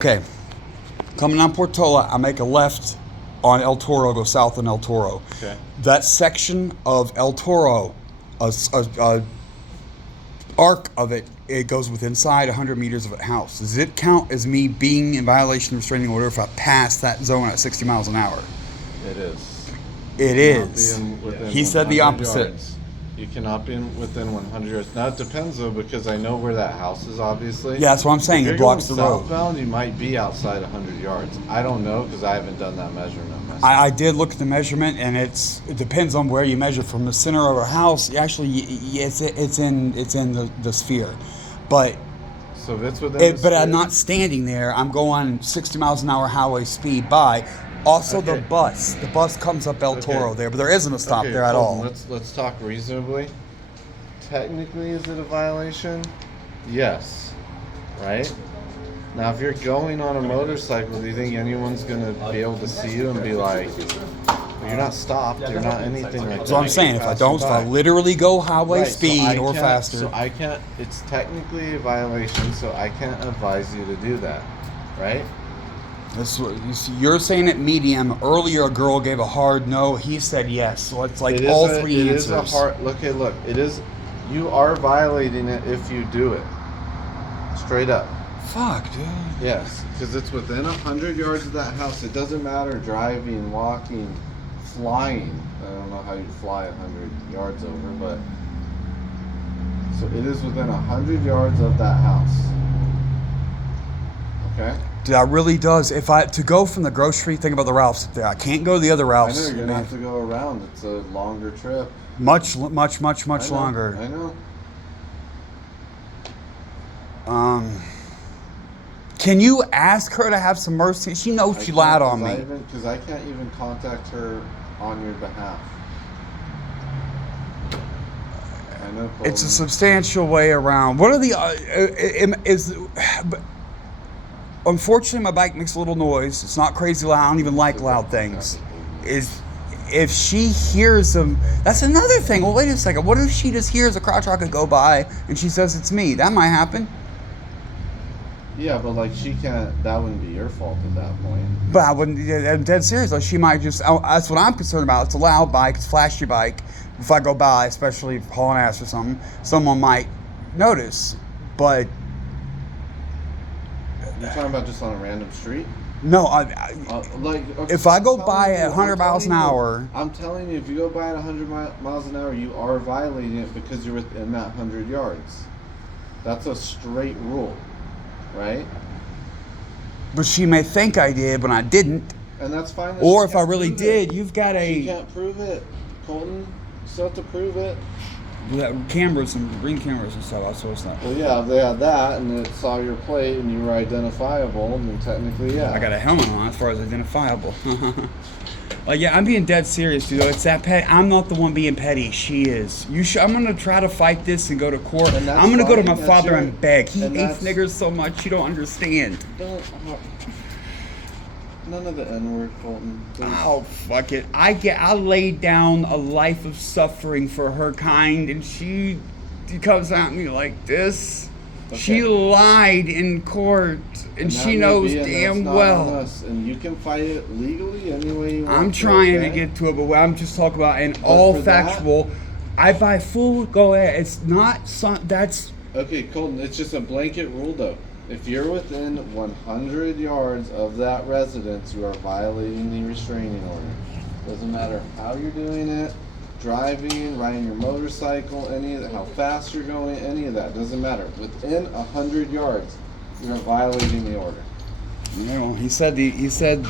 Okay, coming on Portola, I make a left on El Toro, go south on El Toro. Okay. That section of El Toro, a arc of it, it goes with inside 100 meters of a house. Does it count as me being in violation of restraining order if I pass that zone at 60 miles an hour? It is. It is. He said the opposite. Yards. You cannot be within 100 yards. Now it depends though, because I know where that house is. Obviously. Yeah, that's what I'm saying. If It blocks the you're going road. southbound, you might be outside 100 yards. I don't know because I haven't done that measurement myself. I did look at the measurement, and it depends on where you measure. From the center of our house, actually, it's in the sphere, but. So if it's within. But I'm not standing there. I'm going 60 miles an hour highway speed by. Also, Okay. the bus comes up El Toro there, but there isn't a stop there at all. Let's talk reasonably. Technically, is it a violation? Yes. Right? Now, if you're going on a motorcycle, do you think anyone's going to be able to see you and be like, you're not stopped, you're not anything like that? That's what I'm saying. If I literally go highway speed or faster. So I can't, it's technically a violation, so I can't advise you to do that. Right? That's what you're saying at medium. Earlier, a girl gave a hard no. He said yes. So it's like all three answers. It is a hard, look. It is, you are violating it if you do it. Straight up. Fuck, dude. Yes, because it's within 100 yards of that house. It doesn't matter driving, walking, flying. I don't know how you fly 100 yards over, but so it is within 100 yards of that house. Okay. That really does. If I to go from the grocery, think about the Ralphs up there. I can't go to the other Ralphs. I know you're gonna have to go around. It's a longer trip. Much longer. I know. Can you ask her to have some mercy? She knows she lied on me. Because I can't even contact her on your behalf. I know. Colton. It's a substantial way around. What are the unfortunately, my bike makes a little noise. It's not crazy loud. I don't even like loud things. If she hears them, that's another thing. Well, wait a second. What if she just hears a crotch rocket go by and she says it's me? That might happen. Yeah, but like she can't. That wouldn't be your fault at that point. But I wouldn't. I'm dead serious. Like she might just. That's what I'm concerned about. It's a loud bike. It's a flashy bike. If I go by, especially hauling ass or something, someone might notice. But you're talking about just on a random street? no, okay, if I go by at 100 miles an hour, I'm telling you, if you go by at 100 miles an hour, you are violating it because you're within that 100 yards. That's a straight rule, right? but she may think I did, but I didn't. And that's fine. Or if I really did, you've got She can't prove it, Colton. You still have to prove it. Cameras and green cameras and stuff. So it's not. Well, yeah, if they had that and it saw your plate and you were identifiable, then technically, yeah. I got a helmet on as far as identifiable. Like, yeah, I'm being dead serious, dude. It's that petty. I'm not the one being petty. She is. I'm gonna try to fight this and go to court. I'm gonna go to my father and beg. He hates niggers so much, you don't understand. None of the N-word, Colton. Please. Oh, fuck it. I laid down a life of suffering for her kind, and she comes at me like this. Okay. She lied in court, and she knows damn well. And you can fight it legally any way you want. I'm trying to get to it, but I'm just talking about an all factual. I buy food, go ahead. It's not that's. Okay, Colton. It's just a blanket rule, though. If you're within 100 yards of that residence, you are violating the restraining order. Doesn't matter how you're doing it, driving, riding your motorcycle, any of that, how fast you're going, any of that. Doesn't matter. Within 100 yards, you're violating the order. Well, he said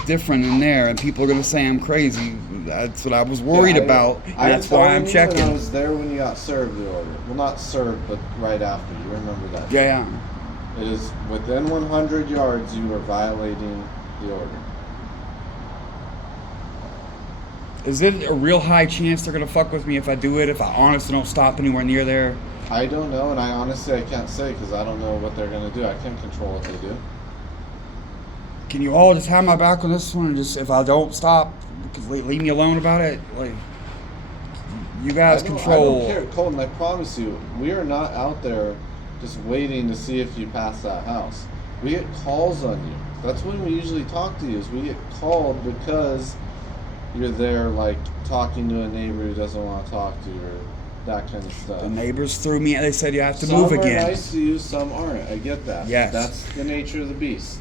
different in there, and people are going to say I'm crazy. That's what I was worried about. And that's why I'm checking. I was there when you got served the order. Well, not served, but right after. You remember that? Yeah. It is within 100 yards you are violating the order. Is it a real high chance they're going to fuck with me if I do it, if I honestly don't stop anywhere near there? I don't know, and I can't say because I don't know what they're going to do. I can't control what they do. Can you all just have my back on this one and just, if I don't stop, leave me alone about it? Like, you guys control. I don't care, Colton, I promise you, we are not out there just waiting to see if you pass that house. We get calls on you. That's when we usually talk to you. Is we get called because you're there, like talking to a neighbor who doesn't want to talk to you, or that kind of stuff. The neighbors threw me. They said you have to Some move are again. nice to you, some aren't. I get that. Yes. That's the nature of the beast.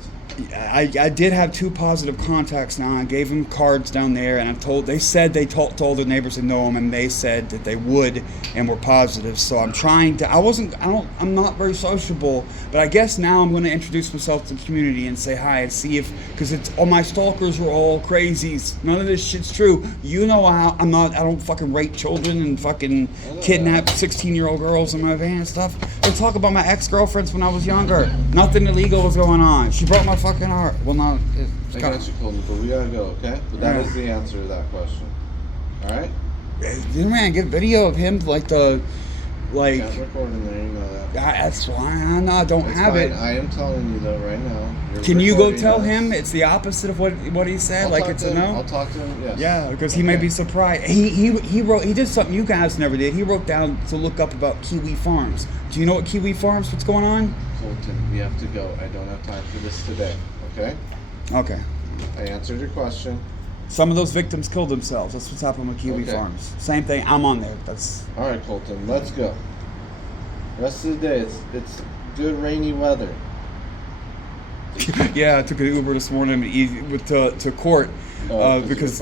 I did have 2 positive contacts now. I gave them cards down there, and they said they told their neighbors to know them, and they said that they would and were positive. So I'm trying to. I'm not very sociable, but I guess now I'm going to introduce myself to the community and say hi and see if, because it's all my stalkers were all crazies. None of this shit's true. You know how I don't fucking rape children and fucking kidnap 16-year-old girls in my van and stuff. They talk about my ex-girlfriends when I was younger. Nothing illegal was going on. She broke my fucking heart. Well, no, I got you, Colton, but we gotta go, okay? But that is the answer to that question. All right? Didn't I get a video of him Can't record in there, you know that. That's why I don't It's have fine. it. I am telling you though right now. Can you go tell him it's the opposite of what he said? I'll talk It's to a him. no. I'll talk to him. Yes. Yeah, because he may be surprised. He did something you guys never did. He wrote down to look up about Kiwi Farms. Do you know what Kiwi Farms? What's going on? Colton, we have to go. I don't have time for this today. Okay? Okay. I answered your question. Some of those victims killed themselves. That's what's happening with Kiwi Farms. Same thing. I'm on there. That's all right, Colton. Let's go. Rest of the day, it's good rainy weather. Yeah, I took an Uber this morning to court because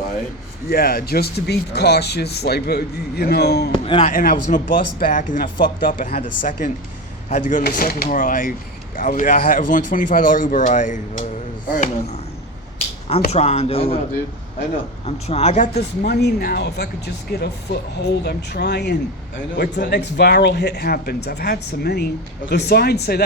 just to be cautious, like you know, and I was gonna bus back, and then I fucked up and had to go to the second car. Like I was only $25 Uber ride. All right, man. I'm trying, dude. I know, dude. I know. I'm trying. I got this money now. If I could just get a foothold, I'm trying. I know. Wait till the next viral hit happens. I've had so many. Okay. The sign said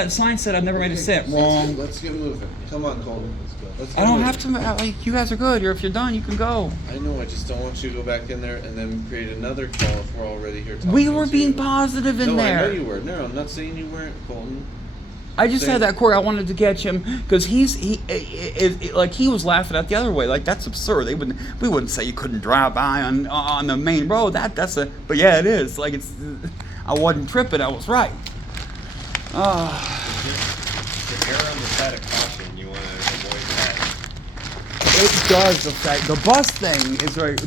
I've never made a cent. Wrong. Let's get moving. Come on, Colton. Let's get I don't moving. have to. Like, you guys are good. If you're done, you can go. I know. I just don't want you to go back in there and then create another call if we're already here talking. We were being you. positive in no, there. I know you were. No, I'm not saying you weren't, Colton. I just had that court. I wanted to catch him because he was laughing at the other way. Like, that's absurd. We wouldn't say you couldn't drive by on the main road. But yeah, it is. Like, I wasn't tripping. I was right. To err on the side of caution, you want to avoid that. It does affect the bus thing. Is right.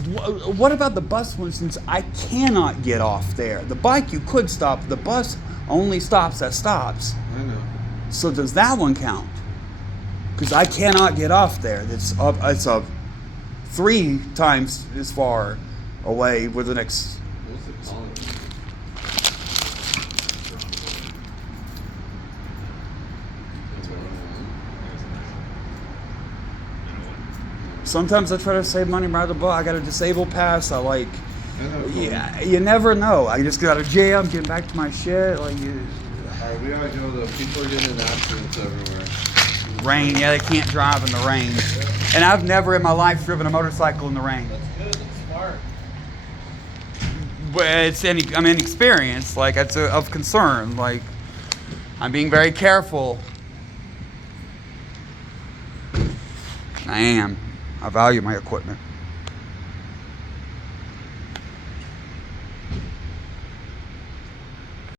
What about the bus? For instance, I cannot get off there. The bike you could stop. The bus only stops at stops. I know. So does that one count? Because I cannot get off there. It's up 3 times as far away with the next. What's it calling? Sometimes I try to save money by the bus. I got a disabled pass. I like. I know. Yeah, you never know. I just got out of jail. I'm getting back to my shit. Like Alright, we gotta go though. People are getting in accidents everywhere. rain. Yeah, they can't drive in the rain. And I've never in my life driven a motorcycle in the rain. That's good. That's smart. But it's inexperienced. Like, it's of concern. Like, I'm being very careful. I am. I value my equipment.